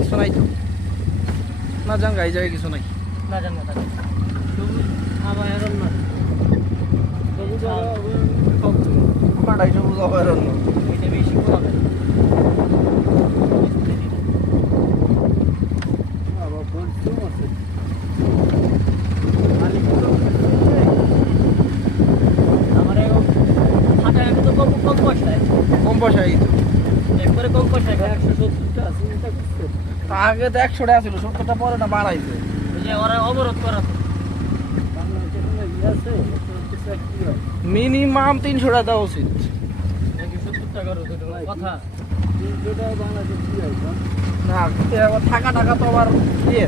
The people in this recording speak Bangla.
কিছু নাই তো না জাঙ্গা এই জায়গায় কিছু নাই না জানো তাকে সবুজ আবায়ারন না সবুজ পাড়াই সবুজ অভয়ারণ্য এটা বেশি কমাবে আবার বলছো আছে আমার হাতে আমি তো কম কম পয়সায় কম পয়সায় তো একবারে কম পয়সায় 170টা চিন্তা করছে আগে তো 100 টাকা ছিল 70টা পরে না বাড়াইছে ওই যে ওরা অবরোধ করা মিনিমাম 300 টাকা দেওয়া উচিত নাকি 70 টাকার কথা 300 টাকা বাংলাদেশ কি হয় না থাকা টাকা তো আবার ইয়ে